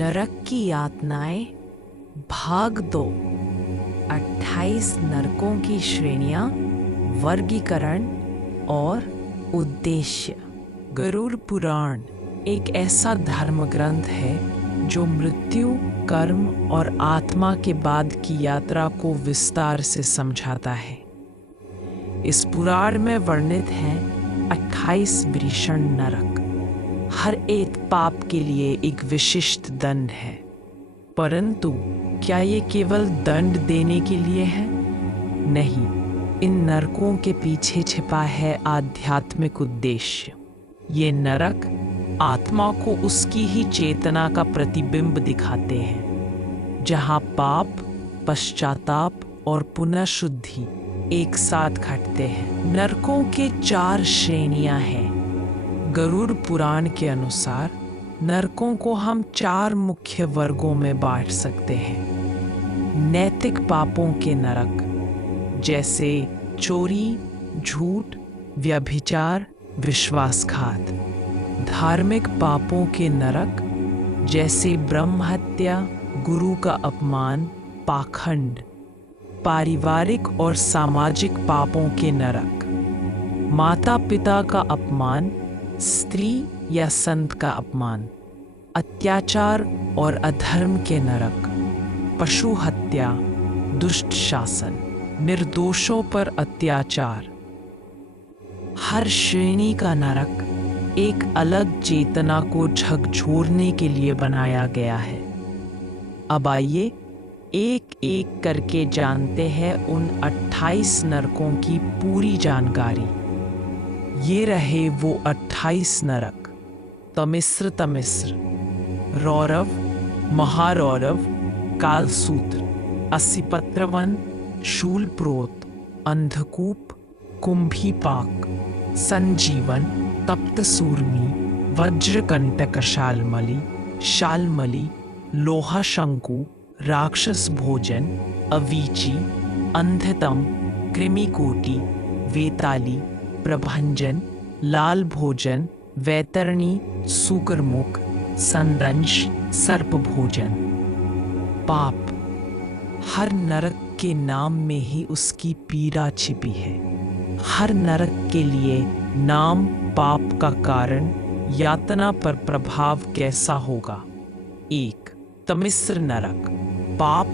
नरक की यातनाएं भाग 2। 28 नरकों की श्रेणियां, वर्गीकरण और उद्देश्य। गरुड़ पुराण एक ऐसा धर्म ग्रंथ है जो मृत्यु, कर्म और आत्मा के बाद की यात्रा को विस्तार से समझाता है। इस पुराण में वर्णित हैं 28 भीषण नरक। हर एक पाप के लिए एक विशिष्ट दंड है, परंतु क्या ये केवल दंड देने के लिए है? नहीं, इन नरकों के पीछे छिपा है आध्यात्मिक उद्देश्य। ये नरक आत्मा को उसकी ही चेतना का प्रतिबिंब दिखाते हैं, जहाँ पाप, पश्चाताप और पुनः शुद्धि एक साथ घटते हैं। नरकों के 4 श्रेणियां हैं। गरुड़ पुराण के अनुसार नरकों को हम 4 मुख्य वर्गों में बांट सकते हैं। नैतिक पापों के नरक, जैसे चोरी, झूठ, व्यभिचार, विश्वासघात। धार्मिक पापों के नरक, जैसे ब्रह्म हत्या, गुरु का अपमान, पाखंड। पारिवारिक और सामाजिक पापों के नरक, माता पिता का अपमान, स्त्री या संत का अपमान। अत्याचार और अधर्म के नरक, पशु हत्या, दुष्ट शासन, निर्दोषों पर अत्याचार। हर श्रेणी का नरक एक अलग चेतना को झकझोरने के लिए बनाया गया है। अब आइए एक एक करके जानते हैं उन 28 नरकों की पूरी जानकारी। ये रहे वो 28 नरक। तमिस्र, रौरव, महारौरव, कालसूत्र, असिपत्रवन, शूलप्रोत, अंधकूप, कुंभीपाक, संजीवन, तप्तसूर्मी, वज्रकंटक शालमली, लोहा शंकु, राक्षस भोजन, अवीची, अंधतम, कृमिकोटि, वेताली, प्रभंजन, लाल भोजन, वैतरणी, सूकरमुख, संदंश, सर्प भोजन। पाप, हर नरक के नाम में ही उसकी पीड़ा छिपी है। हर नरक के लिए नाम पाप का कारण, यातना पर प्रभाव कैसा होगा। 1. तमिस्र नरक। पाप,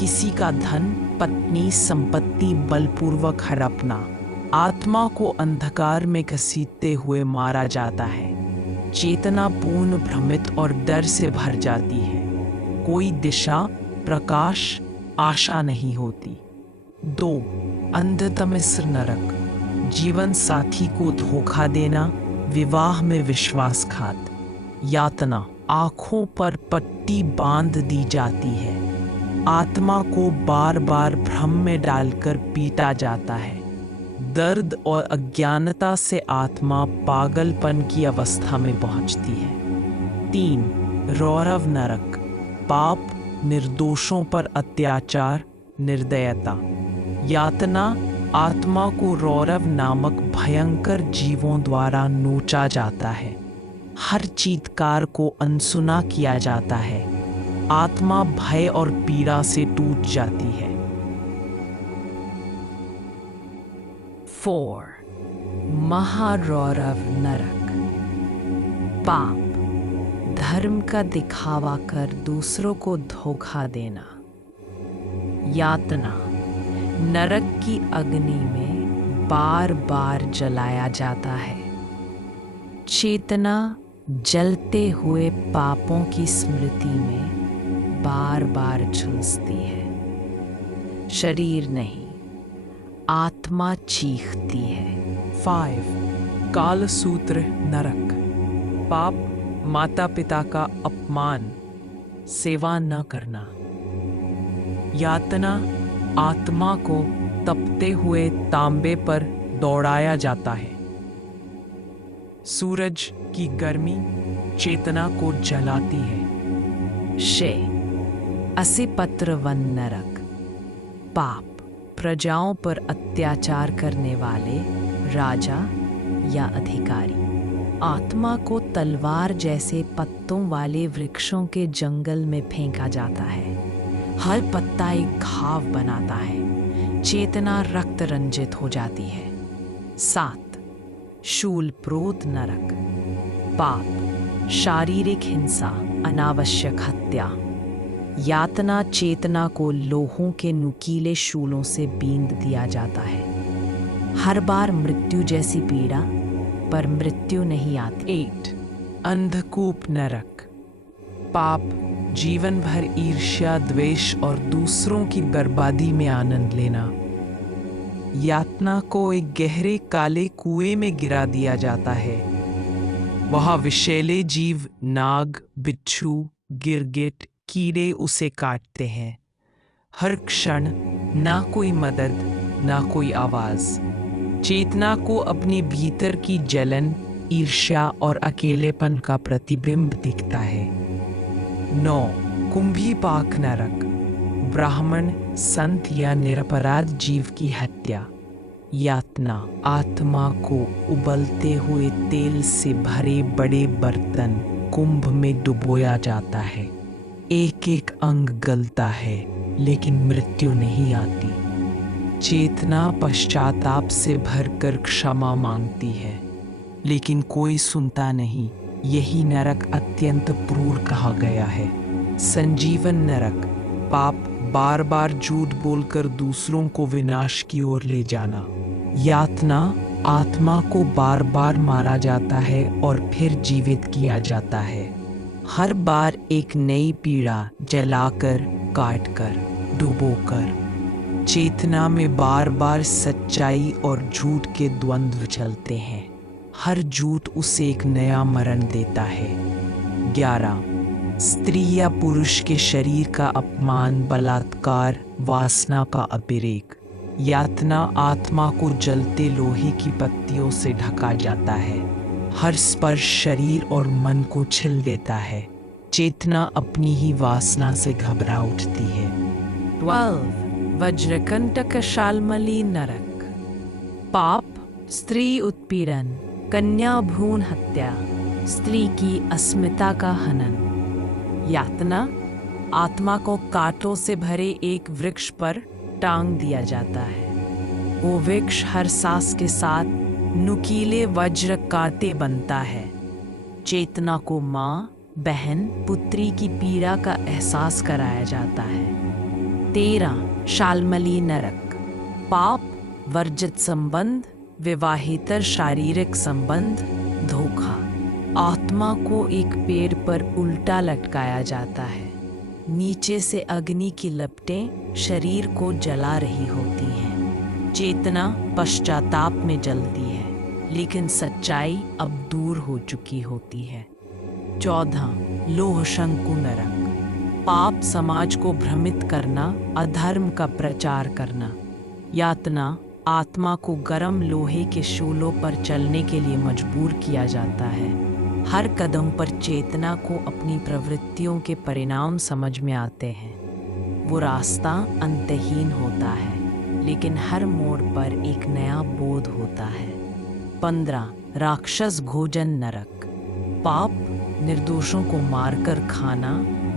किसी का धन, पत्नी, संपत्ति बलपूर्वक हड़पना। आत्मा को अंधकार में घसीटते हुए मारा जाता है। चेतना पूर्ण भ्रमित और डर से भर जाती है। कोई दिशा, प्रकाश, आशा नहीं होती। 2. अंधतमिस्र नरक। जीवन साथी को धोखा देना, विवाह में विश्वासघात। यातना, आंखों पर पट्टी बांध दी जाती है। आत्मा को बार बार भ्रम में डालकर पीटा जाता है। दर्द और अज्ञानता से आत्मा पागलपन की अवस्था में पहुंचती है। 3. रौरव नरक। पाप, निर्दोषों पर अत्याचार, निर्दयता। यातना, आत्मा को रौरव नामक भयंकर जीवों द्वारा नोचा जाता है। हर चीत्कार को अनसुना किया जाता है। आत्मा भय और पीड़ा से टूट जाती है। 4. महारौरव नरक। पाप, धर्म का दिखावा कर दूसरों को धोखा देना। यातना, नरक की अग्नि में बार बार जलाया जाता है। चेतना, जलते हुए पापों की स्मृति में बार बार झुलसती है। शरीर नहीं, आत्मा चीखती है। 5. कालसूत्र नरक। पाप, माता पिता का अपमान, सेवा न करना। यातना, आत्मा को तपते हुए तांबे पर दौड़ाया जाता है। सूरज की गर्मी चेतना को जलाती है। शे, असिपत्रवन नरक। पाप, प्रजाओं पर अत्याचार करने वाले राजा या अधिकारी। आत्मा को तलवार जैसे पत्तों वाले वृक्षों के जंगल में फेंका जाता है। हर पत्ता एक घाव बनाता है, चेतना रक्त रंजित हो जाती है। 7 शूल प्रोत नरक। पाप, शारीरिक हिंसा, अनावश्यक हत्या। यातना, चेतना को लोहों के नुकीले शूलों से बींध दिया जाता है। हर बार मृत्यु जैसी पीड़ा, पर मृत्यु नहीं आती। 8 अंधकूप नरक। पाप, जीवन भर ईर्ष्या, द्वेष और दूसरों की बर्बादी में आनंद लेना। यातना को एक गहरे काले कुएं में गिरा दिया जाता है। वहाँ विषैले जीव, नाग, बिच्छू, गिरगिट, कीड़े उसे काटते हैं। हर क्षण ना कोई मदद, ना कोई आवाज। चेतना को अपने भीतर की जलन, ईर्ष्या और अकेलेपन का प्रतिबिंब दिखता है। 9 कुंभीपाक नरक। ब्राह्मण, संत या निरपराध जीव की हत्या। यातना, आत्मा को उबलते हुए तेल से भरे बड़े बर्तन कुंभ में डुबोया जाता है। एक एक अंग गलता है, लेकिन मृत्यु नहीं आती। चेतना पश्चाताप से भरकर क्षमा मांगती है, लेकिन कोई सुनता नहीं। यही नरक अत्यंत क्रूर कहा गया है। संजीवन नरक। पाप, बार बार झूठ बोलकर दूसरों को विनाश की ओर ले जाना। यातना, आत्मा को बार बार मारा जाता है और फिर जीवित किया जाता है। हर बार एक नई पीड़ा, जलाकर, काटकर, डुबोकर। चेतना में बार बार सच्चाई और झूठ के द्वंद्व चलते हैं। हर झूठ उसे एक नया मरण देता है। 11 स्त्री या पुरुष के शरीर का अपमान, बलात्कार, वासना का अतिरेक। यातना, आत्मा को जलते लोहे की पत्तियों से ढका जाता है। हर स्पर्श शरीर और मन को छिल देता है। चेतना अपनी ही वासना से घबरा उठती है। 12 वज्रकंटक शाल्मली नरक। पाप, स्त्री उत्पीड़न, कन्या भ्रूण हत्या, स्त्री की अस्मिता का हनन। यातना, आत्मा को कांटों से भरे एक वृक्ष पर टांग दिया जाता है। वो वृक्ष हर सांस के साथ नुकीले वज्र कांटे बनता है। चेतना को माँ, बहन, पुत्री की पीड़ा का एहसास कराया जाता है। 13 शाल्मली नरक। पाप, वर्जित संबंध, विवाहेतर शारीरिक संबंध, धोखा। आत्मा को एक पेड़ पर उल्टा लटकाया जाता है। नीचे से अग्नि की लपटें शरीर को जला रही होती हैं। चेतना पश्चाताप में जलती है, लेकिन सच्चाई अब दूर हो चुकी होती है। 14 लोह शंकु नरक। पाप, समाज को भ्रमित करना, अधर्म का प्रचार करना। यातना, आत्मा को गर्म लोहे के शूलों पर चलने के लिए मजबूर किया जाता है। हर कदम पर चेतना को अपनी प्रवृत्तियों के परिणाम समझ में आते हैं। वो रास्ता अंतहीन होता है, लेकिन हर मोड़ पर एक नया बोध होता है। 15 राक्षस भोजन नरक। पाप, निर्दोषों को मारकर खाना,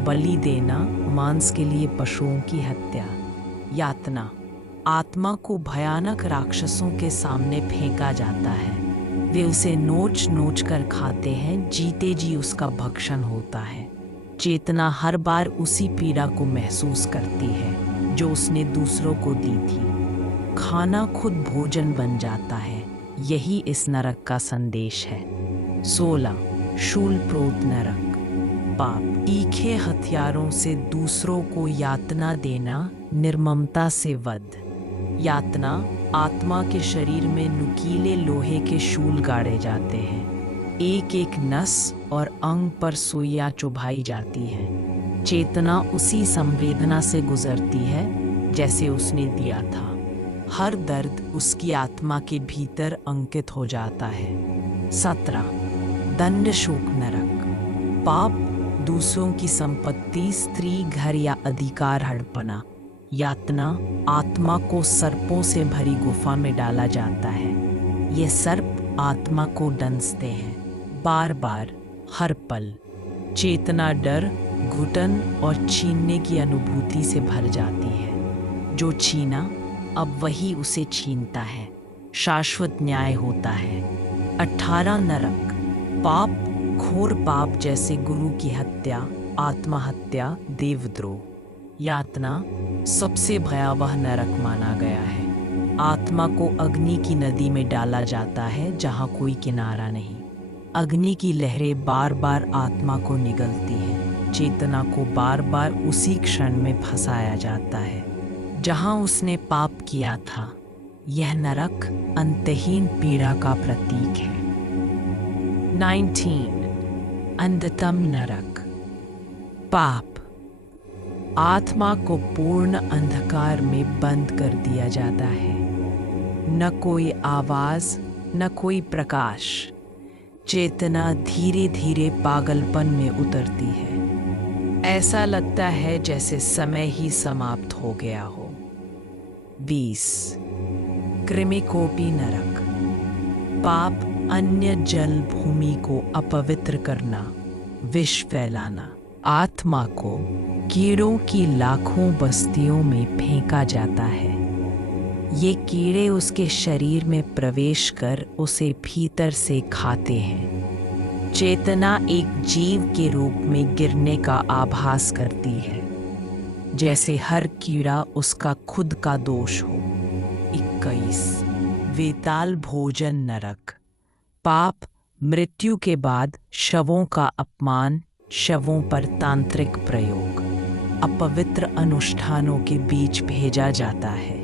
बलि देना, मांस के लिए पशुओं की हत्या। यातना, आत्मा को भयानक राक्षसों के सामने फेंका जाता है। वे उसे नोच नोच कर खाते हैं, जीते जी उसका भक्षण होता है। चेतना हर बार उसी पीड़ा को महसूस करती है जो उसने दूसरों को दी थी। खाना खुद भोजन बन जाता है। यही इस नरक का संदेश है। 16 शूल प्रोत नरक। पाप, तीखे हथियारों से दूसरों को यातना देना, निर्ममता से वध। यातना, आत्मा के शरीर में नुकीले लोहे के शूल गाड़े जाते हैं। एक एक नस और अंग पर सुइयां चुभाई जाती है। चेतना उसी संवेदना से गुजरती है जैसे उसने दिया था। हर दर्द उसकी आत्मा के भीतर अंकित हो जाता है। 17 दंड शोक नरक। पाप, दूसरों की संपत्ति, स्त्री, घर या अधिकार हड़पना। यातना, आत्मा को सर्पों से भरी गुफा में डाला जाता है। ये सर्प आत्मा को डंसते हैं, बार बार, हर पल चेतना डर, घुटन और छीनने की अनुभूति से भर जाती है। जो छीना अब वही उसे छीनता है। शाश्वत न्याय होता है। 18 नरक। पाप, घोर पाप जैसे गुरु की हत्या, आत्महत्या, देवद्रोह। यातना सबसे भयावह नरक माना गया है। आत्मा को अग्नि की नदी में डाला जाता है जहाँ कोई किनारा नहीं। अग्नि की लहरें बार बार आत्मा को निगलती हैं। चेतना को बार बार उसी क्षण में फंसाया जाता है जहाँ उसने पाप किया था। यह नरक अंतहीन पीड़ा का प्रतीक है। 19. अंधतम नरक। पाप आत्मा को पूर्ण अंधकार में बंद कर दिया जाता है। न कोई आवाज, न कोई प्रकाश। चेतना धीरे धीरे पागलपन में उतरती है। ऐसा लगता है जैसे समय ही समाप्त हो गया हो। 20. कृमिकोटि नरक। पाप, अन्य जल भूमि को अपवित्र करना, विष फैलाना। आत्मा को कीड़ों की लाखों बस्तियों में फेंका जाता है। ये कीड़े उसके शरीर में प्रवेश कर उसे भीतर से खाते हैं। चेतना एक जीव के रूप में गिरने का आभास करती है, जैसे हर कीड़ा उसका खुद का दोष हो। 21. वेताल भोजन नरक। पाप, मृत्यु के बाद शवों का अपमान, शवों पर तांत्रिक प्रयोग, अपवित्र अनुष्ठानों के बीच भेजा जाता है।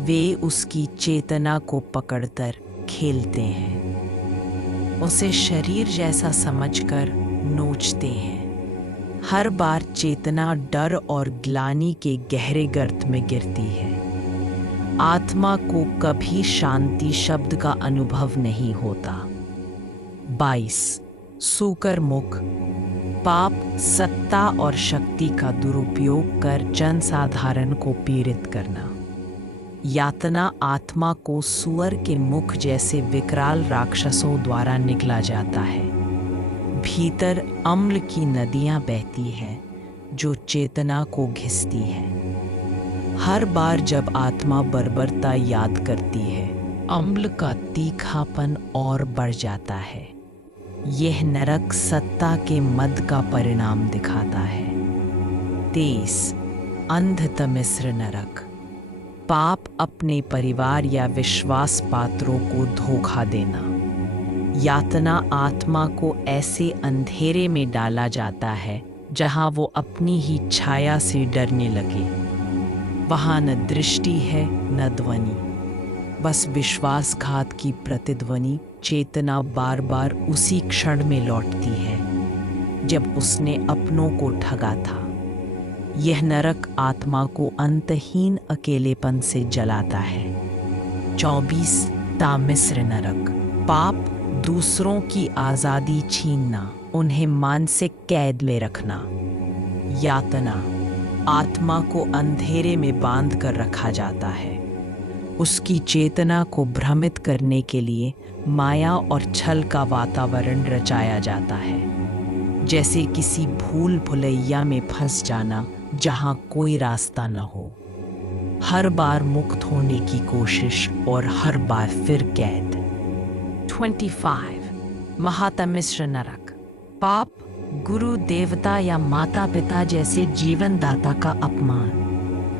वे उसकी चेतना को पकड़कर खेलते हैं, उसे शरीर जैसा समझकर नोचते हैं। हर बार चेतना डर और ग्लानि के गहरे गर्त में गिरती है। आत्मा को कभी शांति शब्द का अनुभव नहीं होता। 22. सूकर मुख। पाप, सत्ता और शक्ति का दुरुपयोग कर जनसाधारण को पीड़ित करना। यातना आत्मा को सुअर के मुख जैसे विकराल राक्षसों द्वारा निगला जाता है। भीतर अम्ल की नदियां बहती हैं जो चेतना को घिसती हैं। हर बार जब आत्मा बर्बरता याद करती है, अम्ल का तीखापन और बढ़ जाता है। यह नरक सत्ता के मद का परिणाम दिखाता है। 23. अंधतमिस्र नरक। पाप, अपने परिवार या विश्वास पात्रों को धोखा देना। यातना आत्मा को ऐसे अंधेरे में डाला जाता है जहां वो अपनी ही छाया से डरने लगे। वहां न दृष्टि है न ध्वनि, बस विश्वासघात की प्रतिध्वनि। चेतना बार बार उसी क्षण में लौटती है जब उसने अपनों को ठगा था। यह नरक आत्मा को अंतहीन अकेलेपन से जलाता है। 24. तामिस्र नरक। पाप, दूसरों की आज़ादी छीनना, उन्हें मानसिक कैद में रखना। यातना आत्मा को अंधेरे में बांध कर रखा जाता है। उसकी चेतना को भ्रमित करने के लिए माया और छल का वातावरण रचाया जाता है, जैसे किसी भूल भुलैया में फंस जाना जहां कोई रास्ता न हो। हर बार मुक्त होने की कोशिश और हर बार फिर कैद। 25. महातमिस्र नरक। पाप, गुरु, देवता या माता पिता जैसे जीवनदाता का अपमान।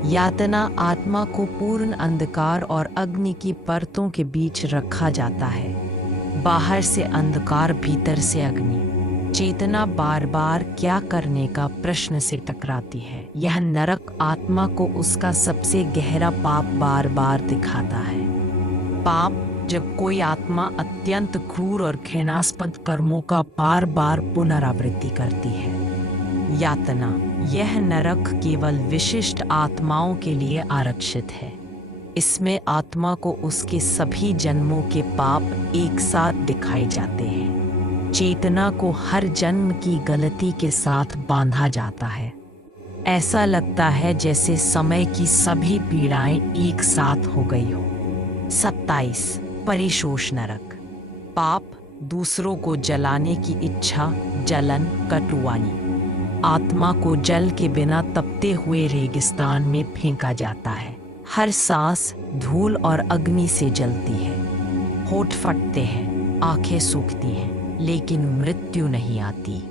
यातना आत्मा को पूर्ण अंधकार और अग्नि की परतों के बीच रखा जाता है। बाहर से अंधकार, भीतर से अग्नि। चेतना बार बार क्या करने का प्रश्न से टकराती है। यह नरक आत्मा को उसका सबसे गहरा पाप बार बार दिखाता है। पाप, जब कोई आत्मा अत्यंत क्रूर और घृणास्पद कर्मों का बार बार पुनरावृत्ति करती है। यातना, यह नरक केवल विशिष्ट आत्माओं के लिए आरक्षित है। इसमें आत्मा को उसके सभी जन्मों के पाप एक साथ दिखाए जाते हैं। चेतना को हर जन्म की गलती के साथ बांधा जाता है। ऐसा लगता है जैसे समय की सभी पीड़ाएं एक साथ हो गई हो। 27. परिशोष नरक। पाप, दूसरों को जलाने की इच्छा, जलन, कटुवानी। आत्मा को जल के बिना तपते हुए रेगिस्तान में फेंका जाता है। हर सांस धूल और अग्नि से जलती है। होठ फटते हैं, आंखें सूखती हैं, लेकिन मृत्यु नहीं आती।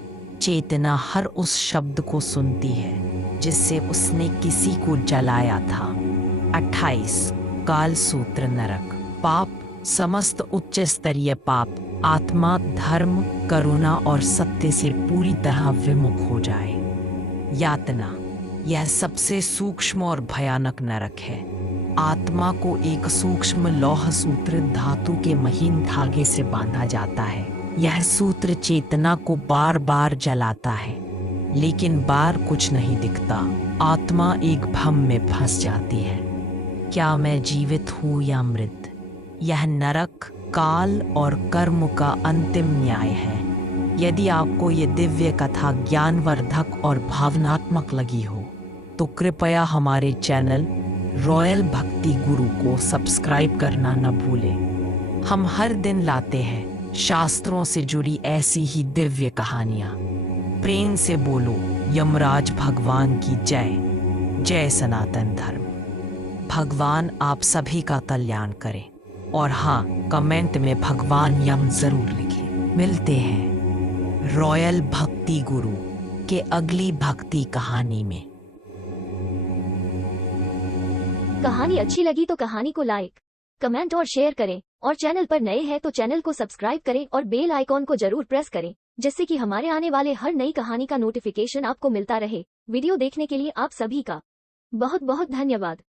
चेतना हर उस शब्द को सुनती है जिससे उसने किसी को जलाया था। 28 काल सूत्र नरक। पाप, समस्त उच्च स्तरीय पाप, आत्मा, धर्म, करुणा और सत्य से पूरी तरह विमुख हो जाए। यातना, यह सबसे सूक्ष्म और भयानक नरक है। आत्मा को एक सूक्ष्म लौह सूत्र धातु के महीन धागे से बांधा जाता है। यह सूत्र चेतना को बार बार जलाता है, लेकिन बार कुछ नहीं दिखता। आत्मा एक भ्रम में फंस जाती है। क्या मैं जीवित हूँ या मृत? यह नरक, काल और कर्म का अंतिम न्याय है। यदि आपको ये दिव्य कथा ज्ञानवर्धक और भावनात्मक लगी हो तो कृपया हमारे चैनल रॉयल भक्ति गुरु को सब्सक्राइब करना न भूलें। हम हर दिन लाते हैं शास्त्रों से जुड़ी ऐसी ही दिव्य कहानियां। प्रेम से बोलो यमराज भगवान की जय। जय सनातन धर्म। भगवान आप सभी का कल्याण करे। और हाँ, कमेंट में भगवान यम जरूर लिखें। मिलते हैं रॉयल भक्ति गुरु के अगली भक्ति कहानी में। कहानी अच्छी लगी तो कहानी को लाइक, कमेंट और शेयर करें, और चैनल पर नए हैं तो चैनल को सब्सक्राइब करें और बेल आइकॉन को जरूर प्रेस करें, जिससे कि हमारे आने वाले हर नई कहानी का नोटिफिकेशन आपको मिलता रहे। वीडियो देखने के लिए आप सभी का बहुत बहुत धन्यवाद।